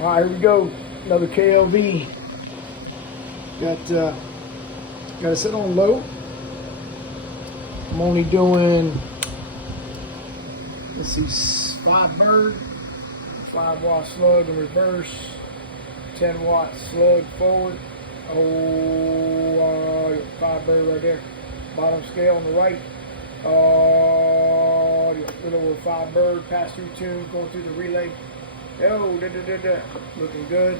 All right, here we go. Another KLV. Got to set on low. I'm only doing, let's see, 5 bird, 5-watt slug in reverse, 10-watt slug forward. Oh, 5 bird right there. Bottom scale on the right. Oh, a little over 5 bird, pass through tune, going through the relay. Oh, looking good.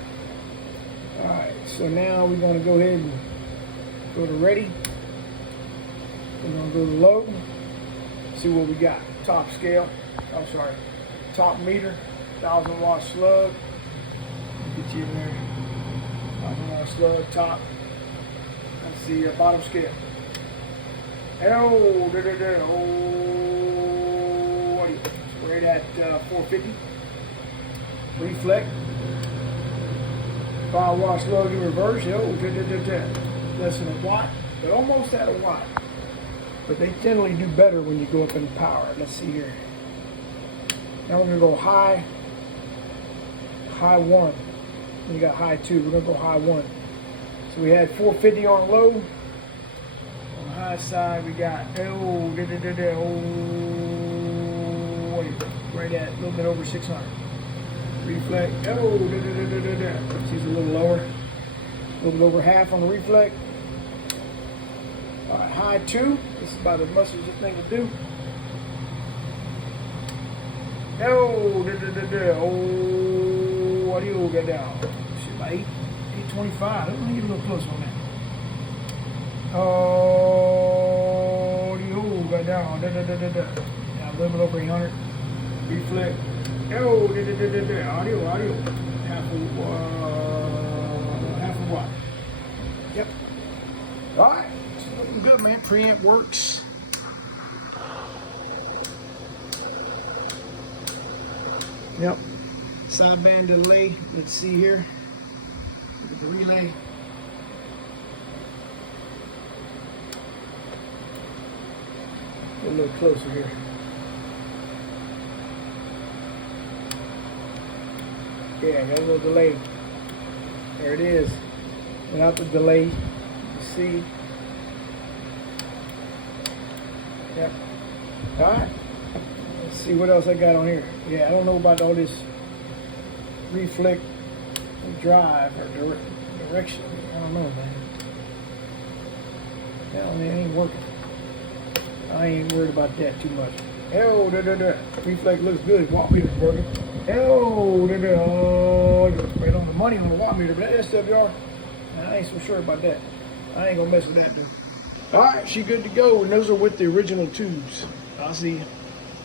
All right, so now we're going to go ahead and go to ready. We're going to go to low, see what we got. Top scale, top meter, 1,000-watt slug. Get you in there. 1,000-watt slug, top. Let's see, bottom scale. Oh, right at 450. Reflect. 5-watt slug in reverse. Less than a watt, but almost at a watt. But they generally do better when you go up in power. Let's see here. Now we're gonna go high 1. And you got high 2. We're gonna go high 1. So we had 450 on low. On the high side, we got right at a little bit over 600. Reflect. She's a little lower. A little bit over half on the reflect. All right, high 2. This is about as much as this thing will do. What do you get down? Shit, about 825. Let me get a little closer on that. Oh, you got down. Yeah, a little bit over 800. Reflect. Audio. Half a watt. Yep. All right. It's looking good, man. Preamp works. Yep. Sideband delay. Let's see here. Look at the relay. Get a little closer here. Yeah, got a little delay. There it is. Without the delay, you see. Yep. All right. Let's see what else I got on here. Yeah, I don't know about all this reflect drive or direction. I don't know, man. Hell, it ain't working. I ain't worried about that too much. Oh, reflect looks good. Watt meter's working. Oh, right on the money on the watt meter, but that SWR, I ain't so sure about that. I ain't gonna mess with that, dude. All right, she good to go, and those are with the original tubes. I'll see you.